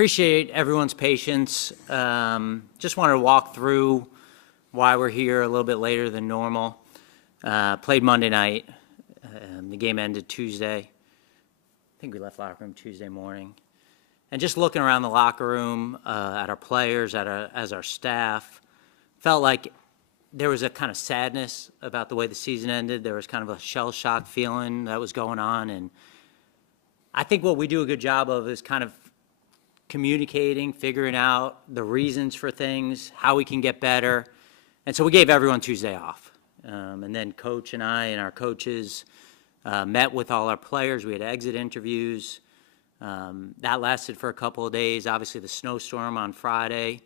appreciate everyone's patience. Just wanted to walk through why we're here a little bit later than normal. Played Monday night. The game ended Tuesday. I think we left locker room Tuesday morning. And just looking around the locker room, at our players, as our staff, felt like there was a kind of sadness about the way the season ended. There was kind of a shell-shock feeling that was going on. And I think what we do a good job of is kind of communicating, figuring out the reasons for things, how we can get better. And so we gave everyone Tuesday off. And then Coach and I and our coaches met with all our players. We had exit interviews. That lasted for a couple of days. Obviously, the snowstorm on Friday.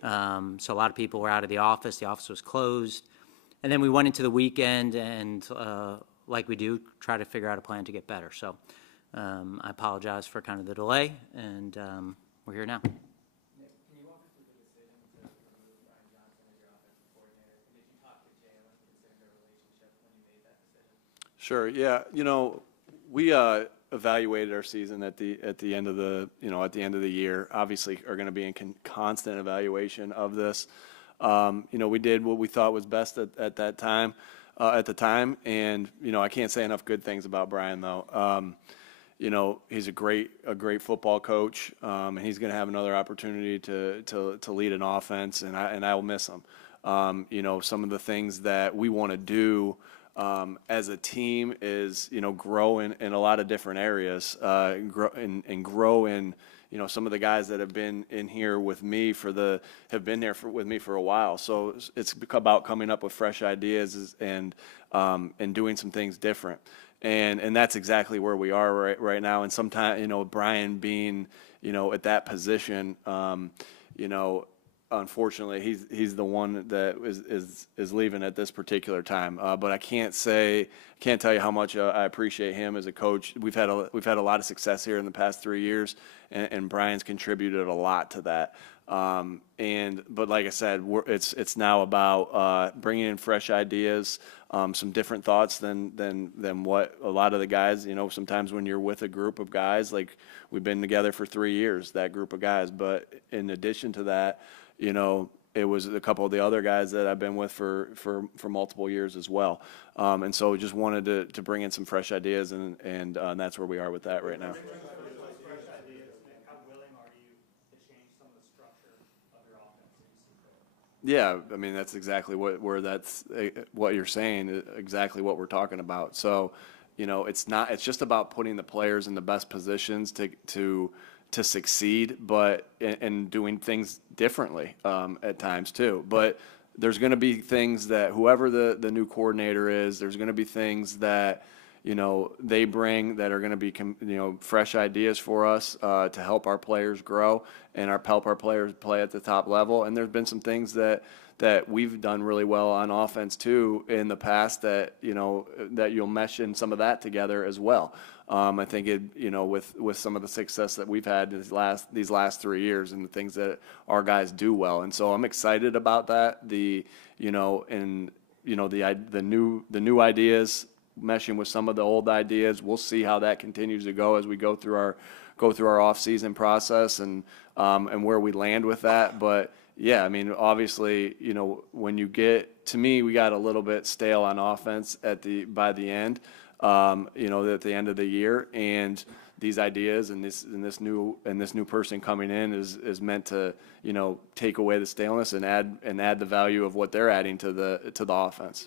So a lot of people were out of the office. The office was closed. And then we went into the weekend and, like we do, try to figure out a plan to get better. So I apologize for kind of the delay, and we're here now. Nick, can you walk us through the decision to remove Brian Johnson as your offensive coordinator? Did you talk to Jalen considering their relationship when you made that decision? Sure. Yeah. We evaluated our season at the end of the year. Obviously, are going to be in constant evaluation of this. We did what we thought was best at the time, and I can't say enough good things about Brian though. He's a great football coach, and he's going to have another opportunity to lead an offense, and I will miss him. Some of the things that we want to do as a team is grow in a lot of different areas, grow in some of the guys that have been in here with me have been there with me for a while. So it's about coming up with fresh ideas and doing some things different. And that's exactly where we are right now. And sometimes, Brian being, at that position, unfortunately, he's the one that is leaving at this particular time. But I can't tell you how much I appreciate him as a coach. We've had a lot of success here in the past 3 years, and Brian's contributed a lot to that. But like I said, it's now about bringing in fresh ideas, some different thoughts than what a lot of the guys. Sometimes when you're with a group of guys, like we've been together for 3 years, that group of guys. But in addition to that, it was a couple of the other guys that I've been with for multiple years as well. And so just wanted to bring in some fresh ideas, and that's where we are with that right now. Yeah, I mean, that's exactly what you're saying, exactly what we're talking about. So, it's just about putting the players in the best positions to succeed, but and doing things differently at times too. But there's going to be things that whoever the new coordinator is, there's going to be things that they bring that are going to be fresh ideas for us to help our players grow and help our players play at the top level. And there's been some things that we've done really well on offense too in the past that that you'll mesh in some of that together as well. I think with some of the success that we've had these last 3 years and the things that our guys do well. And so I'm excited about that. The new ideas meshing with some of the old ideas. We'll see how that continues to go as we go through our off-season process and where we land with that. But yeah, I mean, obviously, when you get to me, we got a little bit stale on offense by the end, at the end of the year, and these ideas and this new person coming in is meant to take away the staleness and add the value of what they're adding to the offense.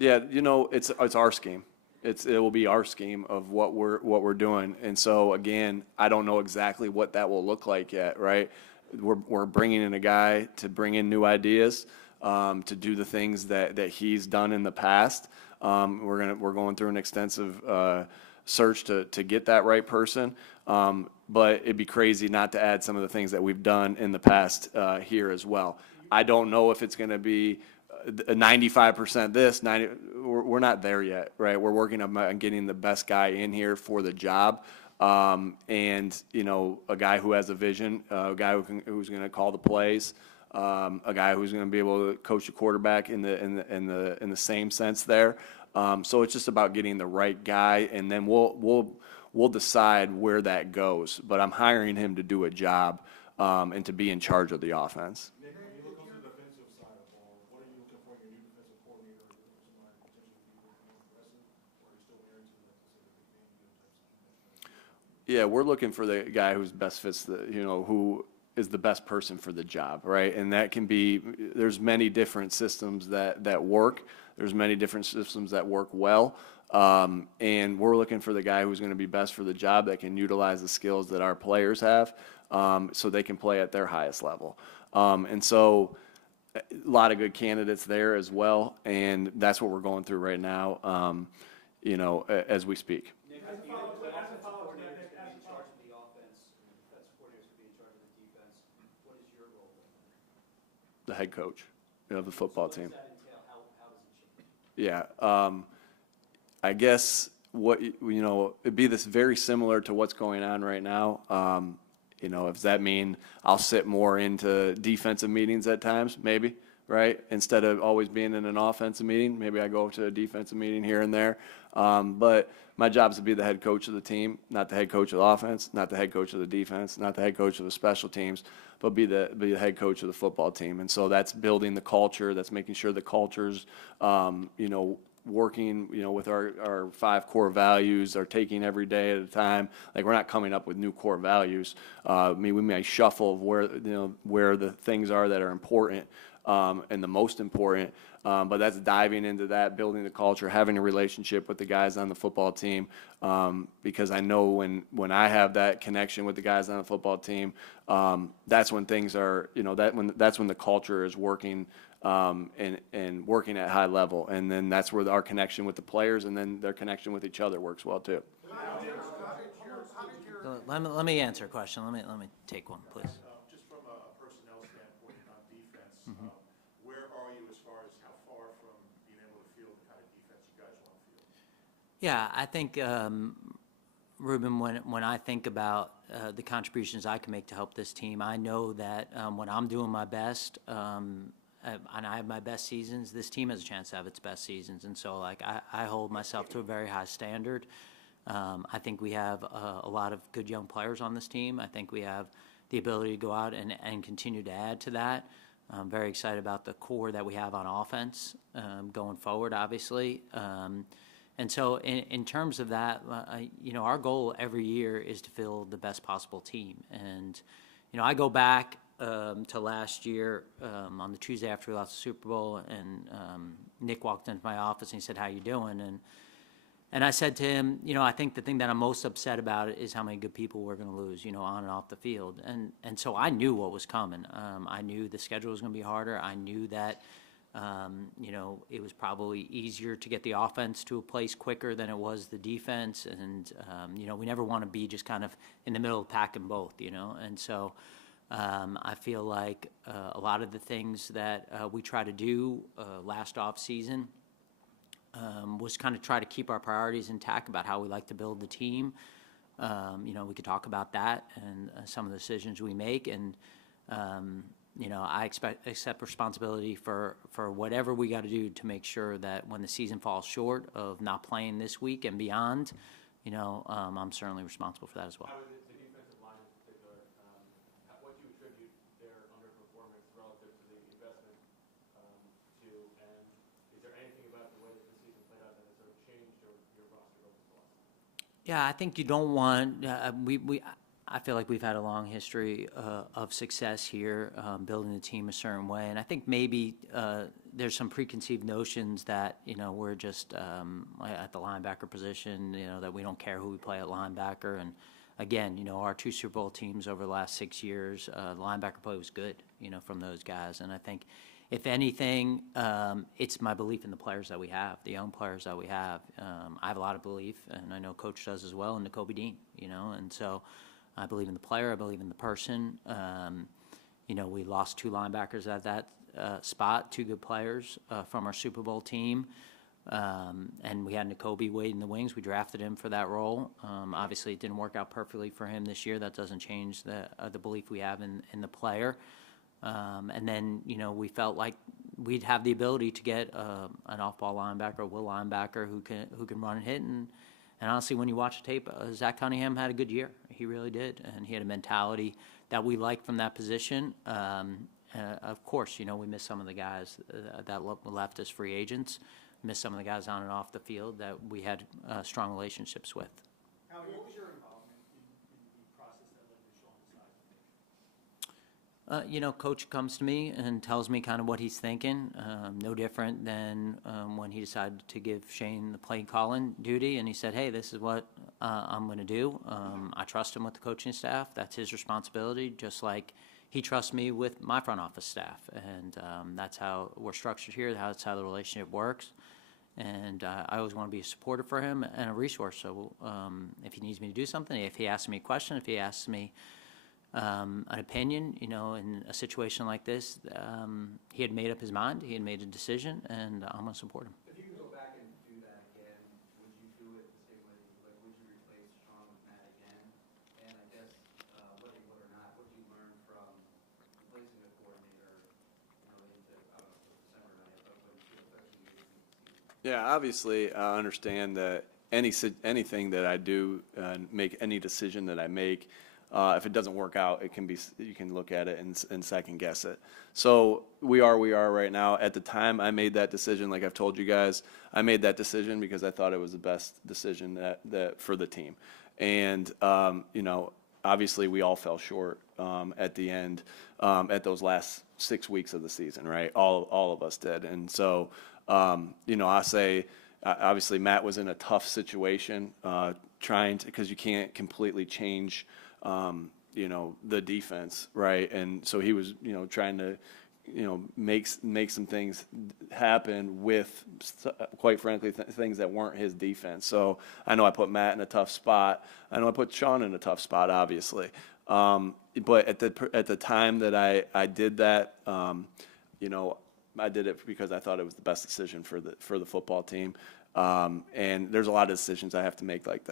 Yeah, it's our scheme. It will be our scheme of what we're doing. And so again, I don't know exactly what that will look like yet, right? We're bringing in a guy to bring in new ideas, to do the things that he's done in the past. We're going through an extensive search to get that right person. But it'd be crazy not to add some of the things that we've done in the past here as well. I don't know if it's going to be 95% this, 90. We're not there yet, right? We're working on getting the best guy in here for the job, and a guy who has a vision, a guy who's going to call the plays, a guy who's going to be able to coach a quarterback in the same sense there, So it's just about getting the right guy, and then we'll decide where that goes. But I'm hiring him to do a job and to be in charge of the offense. Nick, when you look on the defensive side of the ball, what are you looking for in your new defensive coordinator? Are you looking for somebody potentially be more aggressive, or are you still married to like the big name type scheme? Yeah, we're looking for the guy who's best fits who is the best person for the job, right? And that can be, there's many different systems that work. There's many different systems that work well. And we're looking for the guy who's going to be best for the job, that can utilize the skills that our players have, so they can play at their highest level. And so a lot of good candidates there as well. And that's what we're going through right now, as we speak. Nick, as a follow-up to that, Nick, as in charge of the offense, and defensive coordinators could be in charge of the defense. What is your role there? The head coach of the football team. What does that entail? How does it change? Yeah, I guess it'd be this very similar to what's going on right now. Does that mean I'll sit more into defensive meetings at times? Maybe, right? Instead of always being in an offensive meeting, maybe I go to a defensive meeting here and there. But my job is to be the head coach of the team, not the head coach of the offense, not the head coach of the defense, not the head coach of the special teams, but be the head coach of the football team. And so that's building the culture. That's making sure the culture's, working, with our 5 core values, are taking every day at a time. Like, we're not coming up with new core values. We may shuffle of where the things are that are important, and the most important. But that's diving into that, building the culture, having a relationship with the guys on the football team. Because I know when I have that connection with the guys on the football team, that's when things are, that's when the culture is working, and working at high level. And then that's where our connection with the players and then their connection with each other works well too. Let me answer a question. Let me take one, please. Just from a personnel standpoint on defense, where are you as far as how far from being able to field the kind of defense you guys want to field? Yeah, I think, Ruben, when I think about the contributions I can make to help this team, I know that when I'm doing my best, and I have my best seasons, this team has a chance to have its best seasons. And so, I hold myself to a very high standard. I think we have a lot of good young players on this team. I think we have the ability to go out and continue to add to that. I'm very excited about the core that we have on offense going forward, obviously. And so in terms of that, our goal every year is to field the best possible team. And, I go back to last year on the Tuesday after we lost the Super Bowl, and Nick walked into my office and he said, "How you doing?" And I said to him, I think the thing that I'm most upset about is how many good people we're going to lose, on and off the field. And so I knew what was coming. I knew the schedule was going to be harder. I knew that, it was probably easier to get the offense to a place quicker than it was the defense. And, we never want to be just kind of in the middle of the pack in both, And so I feel like a lot of the things that we try to do last off season was kind of try to keep our priorities intact about how we like to build the team. We could talk about that and some of the decisions we make. And, I accept responsibility for whatever we got to do to make sure that when the season falls short of not playing this week and beyond, I'm certainly responsible for that as well. How is it the defensive line in particular? What do you attribute their underperformance relative to the investment to? And is there anything about the way that the season played out that has sort of changed your roster over the last? Yeah, I think you don't want I feel like we've had a long history of success here, building the team a certain way, and I think maybe there's some preconceived notions that we're just at the linebacker position, that we don't care who we play at linebacker, and again, our 2 Super Bowl teams over the last 6 years, the linebacker play was good, from those guys, and I think if anything, it's my belief in the players that we have, the young players that we have. I have a lot of belief, and I know Coach does as well, in Nakobe Dean, and so. I believe in the player. I believe in the person. We lost 2 linebackers at that spot, 2 good players from our Super Bowl team. And we had Nakobe wait in the wings. We drafted him for that role. Obviously, it didn't work out perfectly for him this year. That doesn't change the belief we have in the player. And then, we felt like we'd have the ability to get an off-ball linebacker, a will linebacker who can run and hit. And honestly, when you watch the tape, Zach Cunningham had a good year. He really did, and he had a mentality that we liked from that position. Of course, we missed some of the guys that left as free agents, missed some of the guys on and off the field that we had strong relationships with. Howie, what was your involvement in the process that led to Sean deciding to make? Coach comes to me and tells me kind of what he's thinking. No different than when he decided to give Shane the play calling duty, and he said, "Hey, this is what I'm going to do." I trust him with the coaching staff. That's his responsibility, just like he trusts me with my front office staff, and that's how we're structured here. That's how the relationship works. And I always want to be a supporter for him and a resource. So if he needs me to do something, if he asks me a question, if he asks me an opinion, in a situation like this, he had made up his mind. He had made a decision, and I'm going to support him. If you could go back and do that again, would you do it the same way? Like, would you replace Sean with Matt again? And I guess whether you would or not, what did you learn from replacing a coordinator, into I don't know if it's December or not yet, but when it affects you in the season? Yeah, obviously, I understand that anything that I do, make any decision that I make, if it doesn't work out, you can look at it and second guess it. So we are right now. At the time I made that decision, like I've told you guys, I made that decision because I thought it was the best decision that for the team. And obviously we all fell short at the end, at those last 6 weeks of the season, right? All of us did. And so I say, obviously Matt was in a tough situation, because you can't completely change the defense, right? And so he was, trying to, make some things happen with, quite frankly, things that weren't his defense. So I know I put Matt in a tough spot. I know I put Sean in a tough spot, obviously. But at the time that I did that, I did it because I thought it was the best decision for the football team. And there's a lot of decisions I have to make like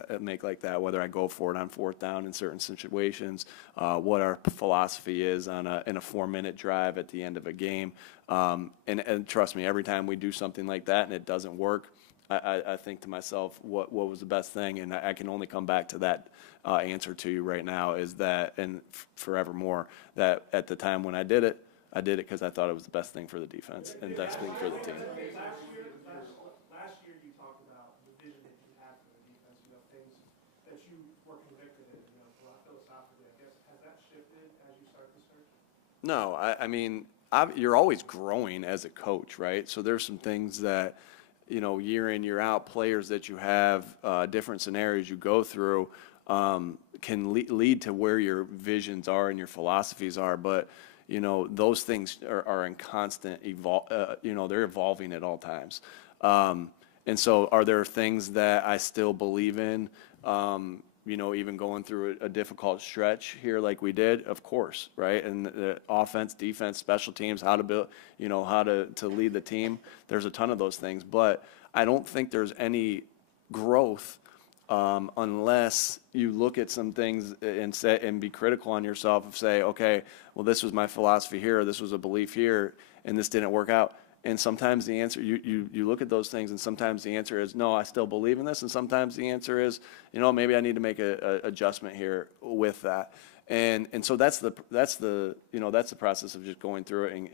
that, whether I go for it on fourth down in certain situations, what our philosophy is in a 4-minute drive at the end of a game. And trust me, every time we do something like that and it doesn't work, I think to myself, what was the best thing? And I can only come back to that answer to you right now, is that, and forevermore, that at the time when I did it because I thought it was the best thing for the defense and best thing for the team. Last year you talked about the vision that you had for the defense, things that you were convicted in, philosophically, I guess. Has that shifted as you start the search? No, I mean, you're always growing as a coach, right? So there's some things that, year in, year out, players that you have, different scenarios you go through, can lead to where your visions are and your philosophies are. But, those things are in constant they're evolving at all times. And so are there things that I still believe in, even going through a difficult stretch here like we did? Of course, right? And the offense, defense, special teams, how to build, how to lead the team. There's a ton of those things, but I don't think there's any growth unless you look at some things and be critical on yourself and say, okay, well, this was my philosophy here, or this was a belief here, and this didn't work out. And sometimes the answer, you look at those things, and sometimes the answer is, no, I still believe in this, and sometimes the answer is, maybe I need to make a adjustment here with that. And so that's the process of just going through it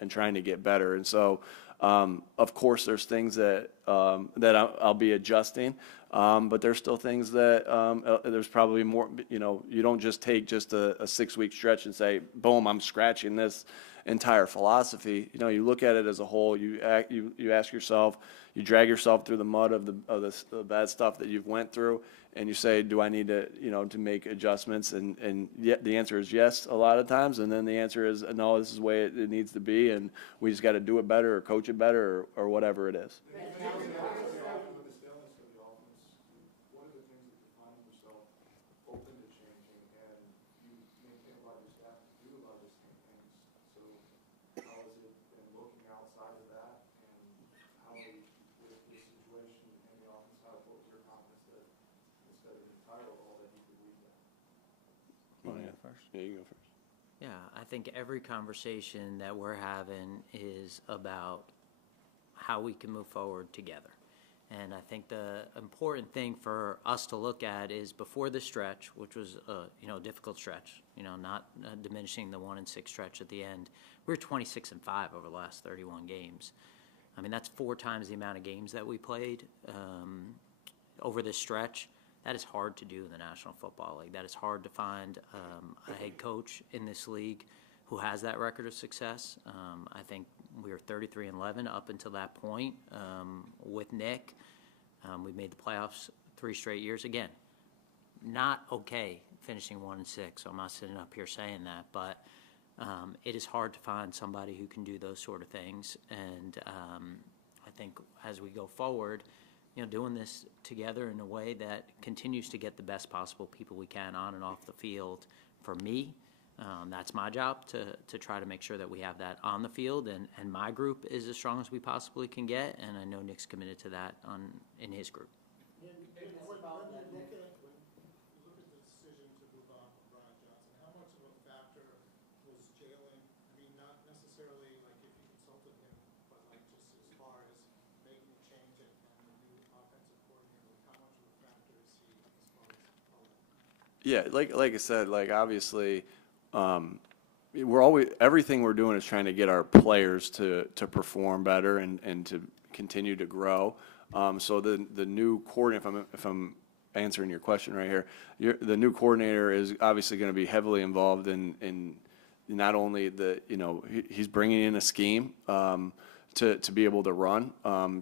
and trying to get better. And so, of course, there's things that I'll be adjusting, but there's still things that there's probably more. You don't just take just a 6-week stretch and say, boom, I'm scratching this entire philosophy. You look at it as a whole. You ask yourself, you drag yourself through the mud of the bad stuff that you've went through, and you say, do I need to to make adjustments? And the answer is yes a lot of times, and then the answer is no, this is the way it needs to be, and we just got to do it better or coach it better or whatever it is. What are the things that you find yourself open to changing, and you maintain a lot of your staff to do a lot of the same things? So how has it been looking outside of that, and how with this situation in the offense, what was your confidence that instead of the title all that you could lead that? Oh, yeah, first. Yeah, you go first. Yeah, I think every conversation that we're having is about how we can move forward together. And I think the important thing for us to look at is before the stretch, which was a difficult stretch, not diminishing the 1-6 stretch at the end. We were 26-5 over the last 31 games. I mean, that's 4 times the amount of games that we played over this stretch. That is hard to do in the National Football League. That is hard to find a head coach in this league who has that record of success. I think we were 33-11 up until that point with Nick. We made the playoffs 3 straight years. Again, not okay finishing 1-6, so I'm not sitting up here saying that, but it is hard to find somebody who can do those sort of things. And I think as we go forward, doing this together in a way that continues to get the best possible people we can on and off the field. For me, that's my job to try to make sure that we have that on the field, and my group is as strong as we possibly can get, and I know Nick's committed to that in his group. When you look at the decision to move on from Brian Johnson, how much of a factor was Jalen? I mean, not necessarily like if you consulted him, but like just as far as making a change and the new offensive coordinator, like how much of a factor is he as far as all that? Yeah, like I said, like obviously, everything we're doing is trying to get our players to perform better and to continue to grow. So the new coordinator, if I'm answering your question right here, the new coordinator is obviously going to be heavily involved in not only he's bringing in a scheme to be able to run,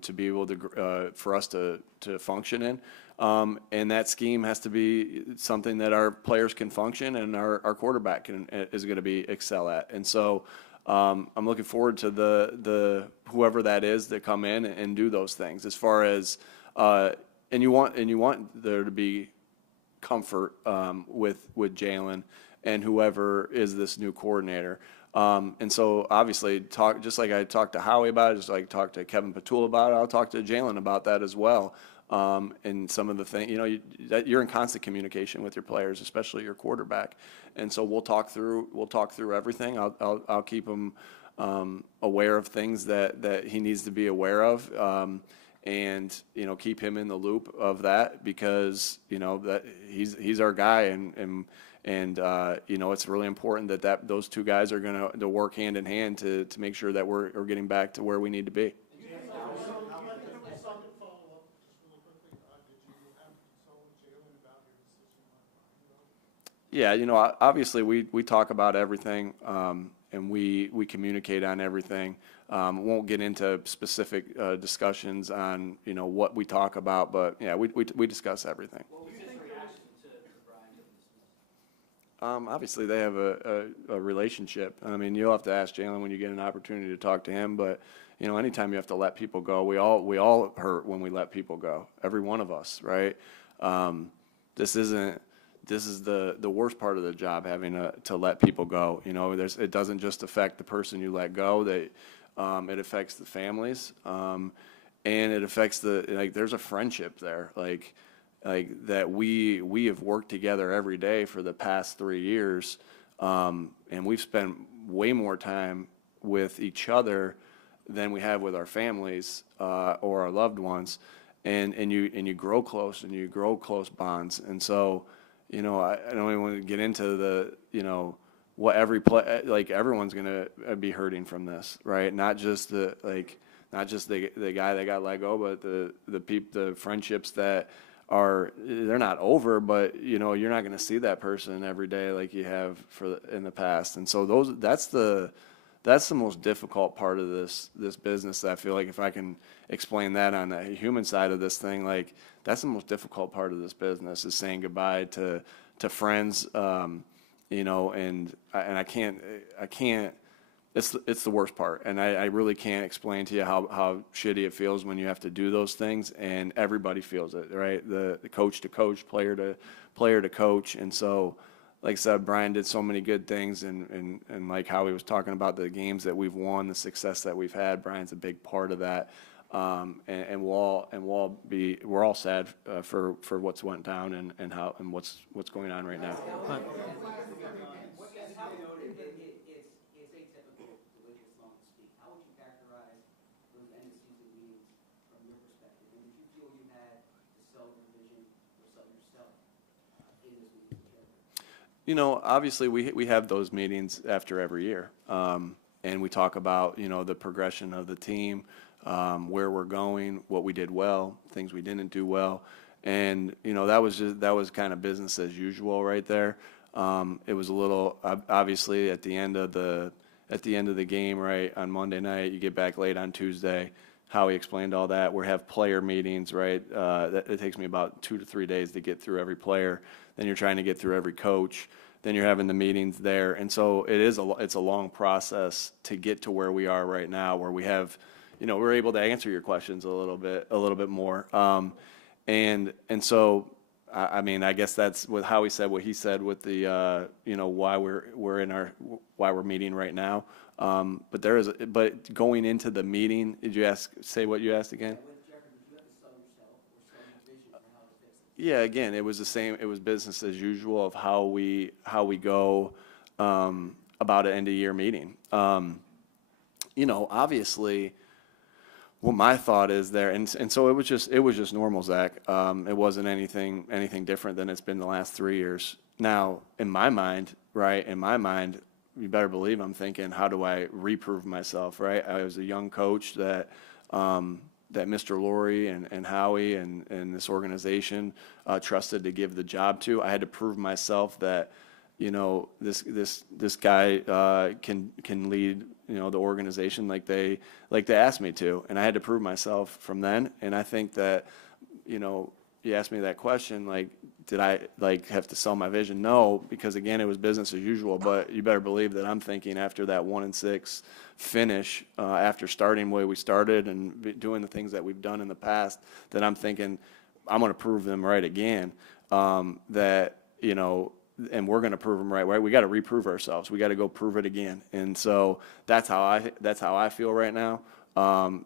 to be able to for us to function in. And that scheme has to be something that our players can function and our quarterback is going to excel at. And so I'm looking forward to the whoever that is that come in and do those things. As far as and you want there to be comfort with Jalen and whoever is this new coordinator. And so obviously just like I talked to Howie about it, just like talked to Kevin Petula about it, I'll talk to Jalen about that as well. And some of the things, you're in constant communication with your players, especially your quarterback. And so we'll talk through everything. I'll keep him aware of things that he needs to be aware of, and keep him in the loop of that, because that he's our guy, and it's really important that those two guys are going to work hand in hand to make sure that we're getting back to where we need to be. Yeah, obviously we talk about everything, and we communicate on everything. Won't get into specific discussions on what we talk about, but yeah, we discuss everything. What was his reaction to Brian getting dismissed? Obviously they have a relationship. I mean, you'll have to ask Jalen when you get an opportunity to talk to him, but anytime you have to let people go, we all hurt when we let people go. Every one of us, right? This is the worst part of the job, having to let people go. It doesn't just affect the person you let go. It affects the families, and it affects there's a friendship there, like that we have worked together every day for the past 3 years, and we've spent way more time with each other than we have with our families or our loved ones, and you grow close, and you grow close bonds. And so I don't even want to get into what everyone's going to be hurting from this, right? Not just the guy that got let go, but the friendships that they're not over, but you're not going to see that person every day like you have in the past. And so that's the most difficult part of this business. I feel like if I can explain that on the human side of this thing, that's the most difficult part of this business, is saying goodbye to friends, and I can't. It's the worst part, and I really can't explain to you how shitty it feels when you have to do those things, and everybody feels it, right? The coach to coach, player to coach. And so, like I said, Brian did so many good things, and like how he was talking about the games that we've won, the success that we've had, Brian's a big part of that. And we're all sad for what's went down and what's going on right now. What you noted is You know, obviously, we have those meetings after every year. And we talk about, you know, the progression of the team, where we're going, what we did well, things we didn't do well. And, you know, that was kind of business as usual right there. It was a little, obviously, at the end of the game, right, on Monday night, you get back late on Tuesday. Howie explained all that. We have player meetings, right? It takes me about 2 to 3 days to get through every player. Then you're trying to get through every coach. Then you're having the meetings there. And so it's a long process to get to where we are right now, where we have, you know, we're able to answer your questions a little bit more. And so, I mean, I guess that's what Howie said, what he said with the, you know, why we're meeting right now. But going into the meeting, did you say what you asked again? Yeah, again, it was the same. It was business as usual of how we go about an end of year meeting. You know, obviously, what my thought is there, and so it was just normal, Zach. It wasn't anything different than it's been the last 3 years. Now, in my mind, you better believe I'm thinking, how do I reprove myself, right? I was a young coach that Mr. Lurie and Howie and this organization trusted to give the job to. I had to prove myself that, you know, this guy can lead, you know, the organization like they asked me to, and I had to prove myself from then. And I think that, you know, you asked me that question, like, did I have to sell my vision? No, because again, it was business as usual. But you better believe that I'm thinking after that 1-6 finish, after starting the way we started and doing the things that we've done in the past, that I'm thinking I'm going to prove them right again. That, you know, and we're going to prove them right. Right? We got to reprove ourselves. We got to go prove it again. And so that's how I feel right now.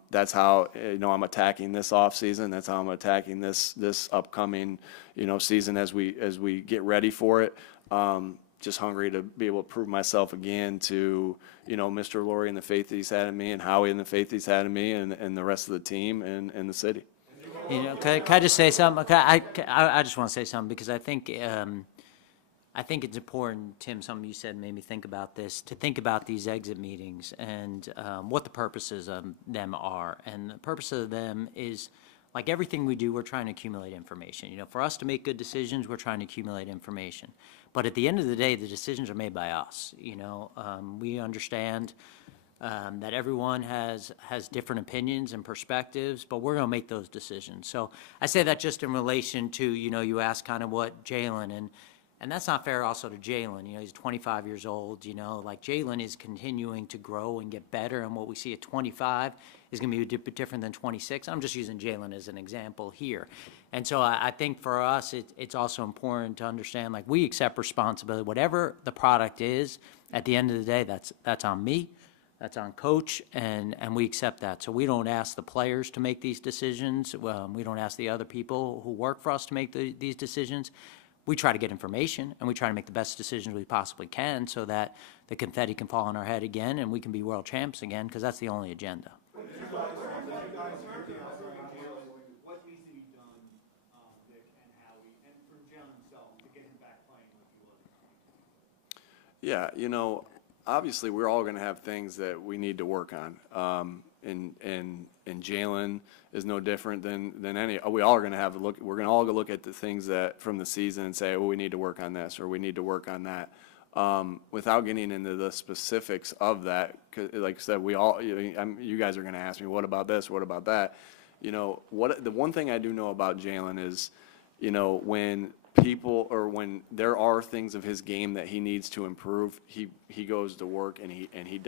That's how, you know, I'm attacking this off season. That's how I'm attacking this upcoming, you know, season as we get ready for it. Just hungry to be able to prove myself again to, you know, Mr. Lurie and the faith that he's had in me, and Howie and the faith he's had in me, and the rest of the team and the city. You know, can I just say something? I just want to say something because I think it's important, Tim, something you said made me think about this, to think about these exit meetings and what the purposes of them are. And the purpose of them is, like everything we do, we're trying to accumulate information. You know, for us to make good decisions, we're trying to accumulate information. But at the end of the day, the decisions are made by us. You know, we understand that everyone has different opinions and perspectives, but we're going to make those decisions. So I say that just in relation to, you know, you asked kind of what Jalen, and that's not fair also to Jalen. You know, he's 25 years old, you know, like Jalen is continuing to grow and get better, and what we see at 25 is going to be a bit different than 26. I'm just using Jalen as an example here. And so I think for us, it's also important to understand, like, we accept responsibility. Whatever the product is, at the end of the day, that's on me, that's on coach, and we accept that. So we don't ask the players to make these decisions. We don't ask the other people who work for us to make these decisions. We try to get information, and we try to make the best decisions we possibly can so that the confetti can fall on our head again and we can be world champs again, because that's the only agenda. What needs to be done, Nick and Howie, and for Jalen himself, to get him back playing like he was? Yeah, you know, obviously we're all going to have things that we need to work on. And Jalen is no different than any. We all are going to have a look. We're going to all go look at the things that from the season and say, oh, we need to work on this or we need to work on that. Without getting into the specifics of that, 'cause like I said, you guys are going to ask me, what about this? What about that? You know, the one thing I do know about Jalen is, you know, when there are things of his game that he needs to improve, he goes to work and he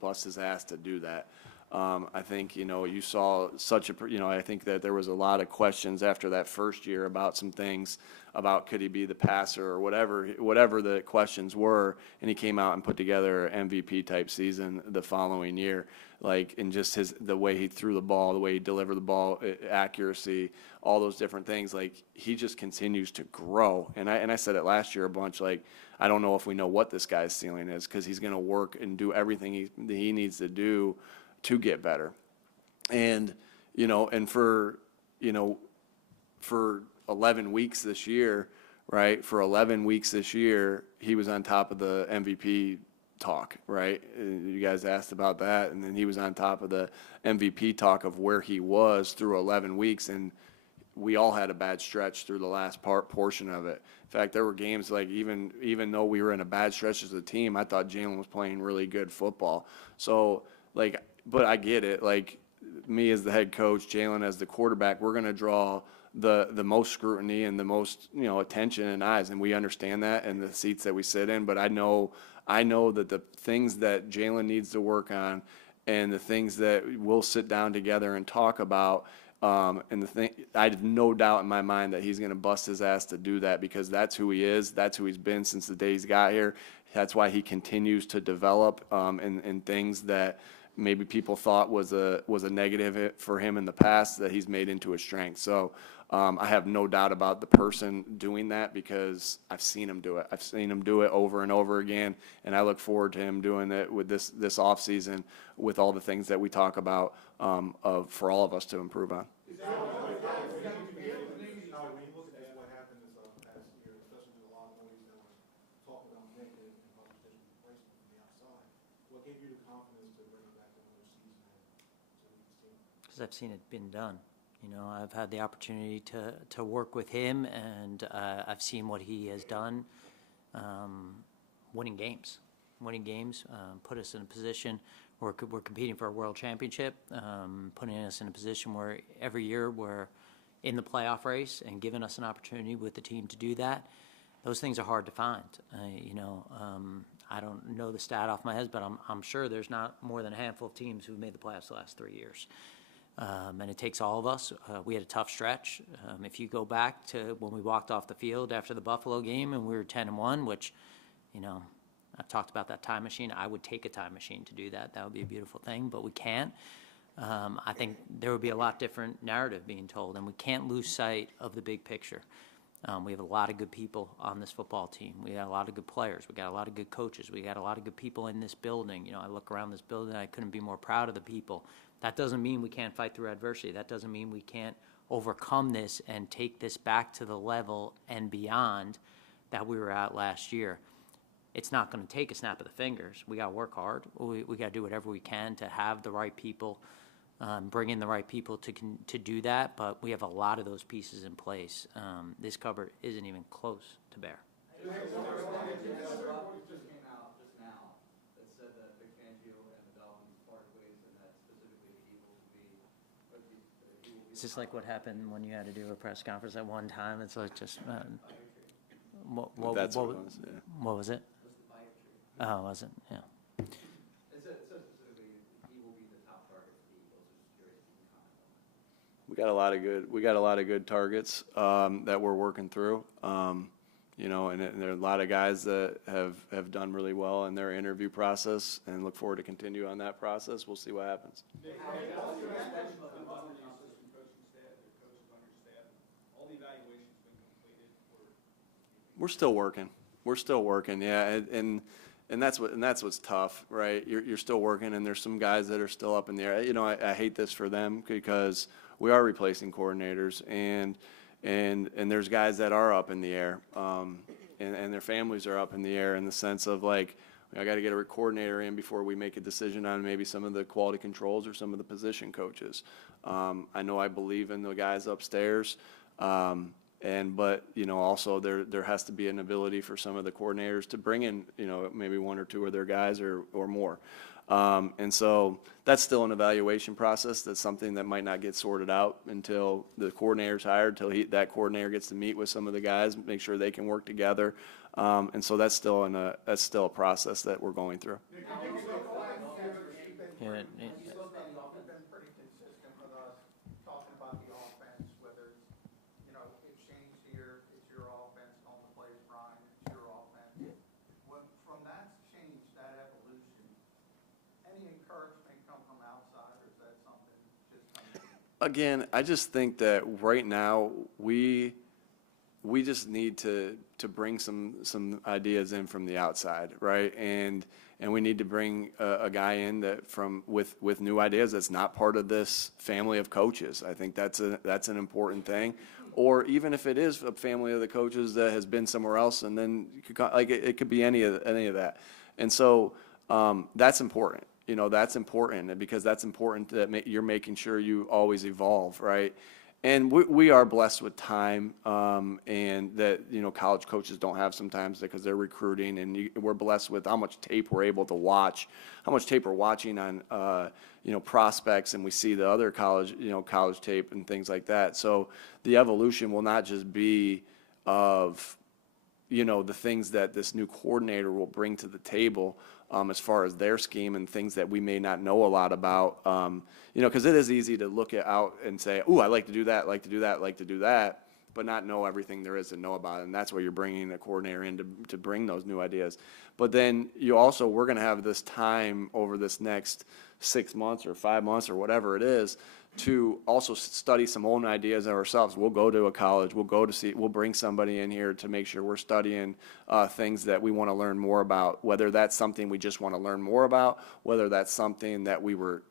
busts his ass to do that. I think, you know, you saw I think that there was a lot of questions after that first year about some things about could he be the passer or whatever the questions were, and he came out and put together an MVP type season the following year, like in just the way he threw the ball, the way he delivered the ball, accuracy, all those different things. Like, he just continues to grow, and I said it last year a bunch, like, I don't know if we know what this guy's ceiling is, because he's going to work and do everything he needs to do to get better. And, you know, and for 11 weeks this year, right? For 11 weeks this year, he was on top of the MVP talk, right? You guys asked about that, and then he was on top of the MVP talk of where he was through 11 weeks, and we all had a bad stretch through the last portion of it. In fact, there were games like even though we were in a bad stretch as a team, I thought Jalen was playing really good football. So like, but I get it. Like me as the head coach, Jalen as the quarterback, we're going to draw the most scrutiny and the most attention and eyes, and we understand that in the seats that we sit in. But I know that the things that Jalen needs to work on, and the things that we'll sit down together and talk about. And I have no doubt in my mind that he's going to bust his ass to do that, because that's who he is. That's who he's been since the day he's got here. That's why he continues to develop in things that maybe people thought was a negative for him in the past, that he's made into a strength. So I have no doubt about the person doing that, because I've seen him do it. I've seen him do it over and over again, and I look forward to him doing it with this offseason with all the things that we talk about for all of us to improve on. When you look at this, what happened this past year, especially with a lot of noise that was talked about Nick and competition replacement from the outside, what gave you the confidence to bring him back another season to lead this team? Because I've seen it been done. I've had the opportunity to work with him, and I've seen what he has done, winning games, put us in a position where we're competing for a world championship, putting us in a position where every year we're in the playoff race and giving us an opportunity with the team to do that. Those things are hard to find. I don't know the stat off my head, but I'm sure there's not more than a handful of teams who've made the playoffs the last 3 years. And it takes all of us. We had a tough stretch. If you go back to when we walked off the field after the Buffalo game and we were 10-1, which, I've talked about that time machine. I would take a time machine to do that. That would be a beautiful thing, but we can't. I think there would be a lot different narrative being told, and we can't lose sight of the big picture. We have a lot of good people on this football team. We got a lot of good players. We got a lot of good coaches. We got a lot of good people in this building. I look around this building, I couldn't be more proud of the people. That doesn't mean we can't fight through adversity. That doesn't mean we can't overcome this and take this back to the level and beyond that we were at last year. It's not going to take a snap of the fingers. We got to work hard. We got to do whatever we can to have the right people, bring in the right people to do that. But we have a lot of those pieces in place. This cupboard isn't even close to bare. Just came out just now that said that Vic Fangio and the Dolphins parted ways, and that specifically he will be. Is this like what happened when you had to do a press conference at one time? It's like just what That's what what it was, yeah. What was it? Oh, was it? Yeah. It says specifically he will be the top target for the Eagles. Just curious if you can comment on that. We got a lot of good targets that we're working through. And there are a lot of guys that have done really well in their interview process, and look forward to continue on that process. We'll see what happens. We're still working, yeah, and that's what's tough, right? You're still working, and there's some guys that are still up in the air. I hate this for them, because we are replacing coordinators, and there's guys that are up in the air, and their families are up in the air, in the sense of like, I got to get a coordinator in before we make a decision on maybe some of the quality controls or some of the position coaches. I know I believe in the guys upstairs. But also there has to be an ability for some of the coordinators to bring in, maybe one or two of their guys or more. And so that's still an evaluation process. That's something that might not get sorted out until the coordinator's hired, until that coordinator gets to meet with some of the guys, make sure they can work together. And so that's still a process that we're going through. Yeah, You've been pretty consistent with us talking about the offense, whether it's, it's changed here, it's your offense, calling the plays, Brian, it's your offense. From that change, that evolution, any encouragement come from outside, or is that something just coming in? Again, I just think that right now we just need to bring some ideas in from the outside, right? And we need to bring a guy in with new ideas that's not part of this family of coaches. I think that's an important thing. or even if it is a family of the coaches that has been somewhere else, and then you could, like it could be any of that. And so that's important. You know, that's important because that's important that you're making sure you always evolve, right? And we are blessed with time, and that, you know, college coaches don't have sometimes because they're recruiting, and we're blessed with how much tape we're able to watch, how much tape we're watching on, you know, prospects, and we see the other college tape and things like that. So the evolution will not just be of, you know, the things that this new coordinator will bring to the table, as far as their scheme and things that we may not know a lot about, you know, because it is easy to look out and say, "Ooh, I like to do that, like to do that, like to do that," but not know everything there is to know about it. And that's where you're bringing a coordinator in to bring those new ideas. But then we're going to have this time over this next 6 months or 5 months or whatever it is to also study some own ideas ourselves. We'll go to a college. We'll bring somebody in here to make sure we're studying things that we want to learn more about, whether that's something we just want to learn more about, whether that's something that we were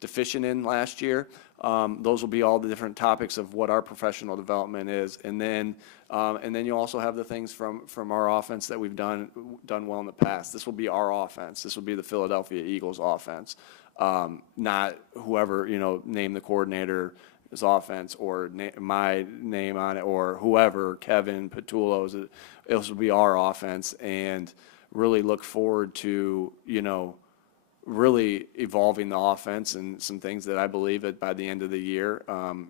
deficient in last year. Those will be all the different topics of what our professional development is. And then you also have the things from our offense that we've done well in the past. This will be our offense. This will be the Philadelphia Eagles offense. Not whoever, you know, name the coordinator's offense or my name on it or whoever, Kevin Patullo's. It will be our offense, and really look forward to, you know, really evolving the offense and some things that I believe that by the end of the year,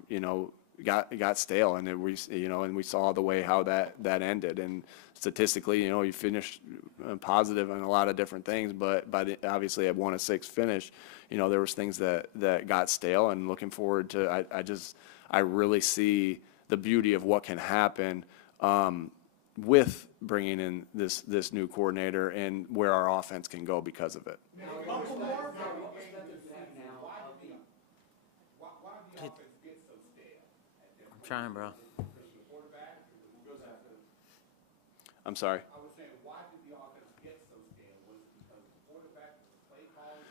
you know, got stale, and we saw the way how that ended. And statistically, you know, you finished positive on a lot of different things, but obviously at 1-6 finish, you know, there was things that got stale. And looking forward to, I really see the beauty of what can happen with bringing in this new coordinator and where our offense can go because of it. I'm trying, bro. I'm sorry. I was saying, why did the offense get so stale? Was it because the quarterback, the play calling?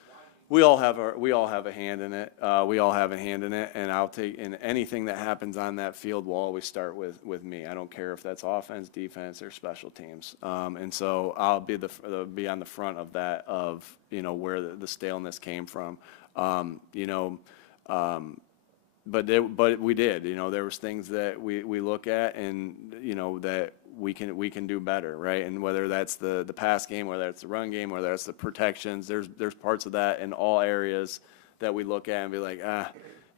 We all have a hand in it. We all have a hand in it, and I'll take in anything that happens on that field will always start with me. I don't care if that's offense, defense, or special teams. And so I'll be on the front of that, of, you know, where the staleness came from. You know, but we did. You know, there was things that we look at, and, you know, that we can do better, right? And whether that's the pass game, whether it's the run game, whether that's the protections, there's parts of that in all areas that we look at and be like,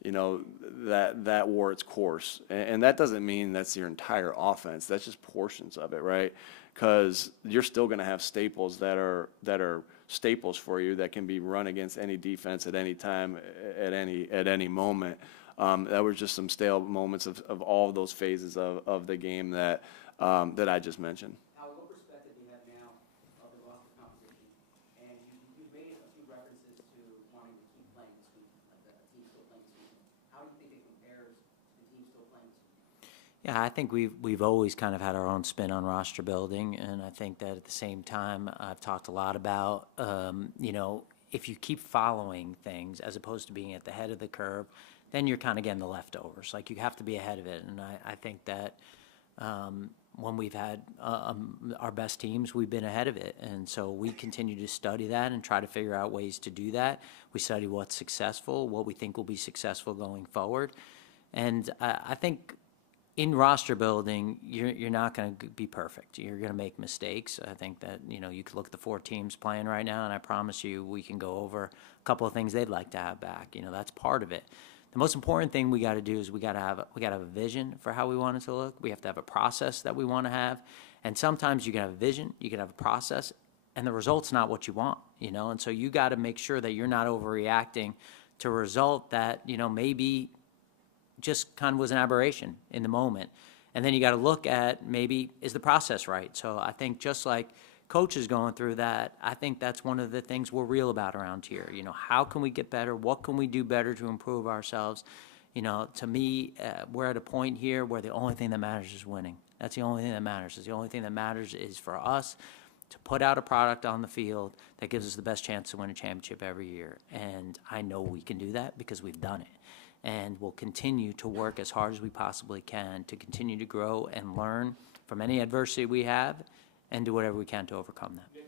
you know, that wore its course. And that doesn't mean that's your entire offense. That's just portions of it, right? Because you're still going to have staples that are staples for you that can be run against any defense at any time, at any moment. That were just some stale moments of all of those phases of the game that I just mentioned. Howie, what perspective do you have now of the roster composition? And you've made a few references to wanting to keep playing this week, like the team still playing this week. How do you think it compares to the team still playing this week? Yeah, I think we've always kind of had our own spin on roster building, and I think that at the same time, I've talked a lot about, you know, if you keep following things as opposed to being at the head of the curve, then you're kind of getting the leftovers. Like, you have to be ahead of it, and I think that when we've had our best teams, we've been ahead of it. And so we continue to study that and try to figure out ways to do that. We study what's successful, what we think will be successful going forward. And I think in roster building, you're not going to be perfect. You're going to make mistakes. I think that, you know, you could look at the 4 teams playing right now, and I promise you we can go over a couple of things they'd like to have back. You know, that's part of it. The most important thing we got to do is we got to have a vision for how we want it to look. We have to have a process that we want to have. And sometimes you can have a vision, you can have a process, and the result's not what you want, you know. And so you got to make sure that you're not overreacting to a result that, you know, maybe just kind of was an aberration in the moment. And then you got to look at, maybe, is the process right? So I think just like coaches going through that, I think that's one of the things we're real about around here. You know, how can we get better? What can we do better to improve ourselves? You know, to me, we're at a point here where the only thing that matters is winning. That's the only thing that matters. The only thing that matters is for us to put out a product on the field that gives us the best chance to win a championship every year. And I know we can do that because we've done it. and we'll continue to work as hard as we possibly can to continue to grow and learn from any adversity we have and do whatever we can to overcome that.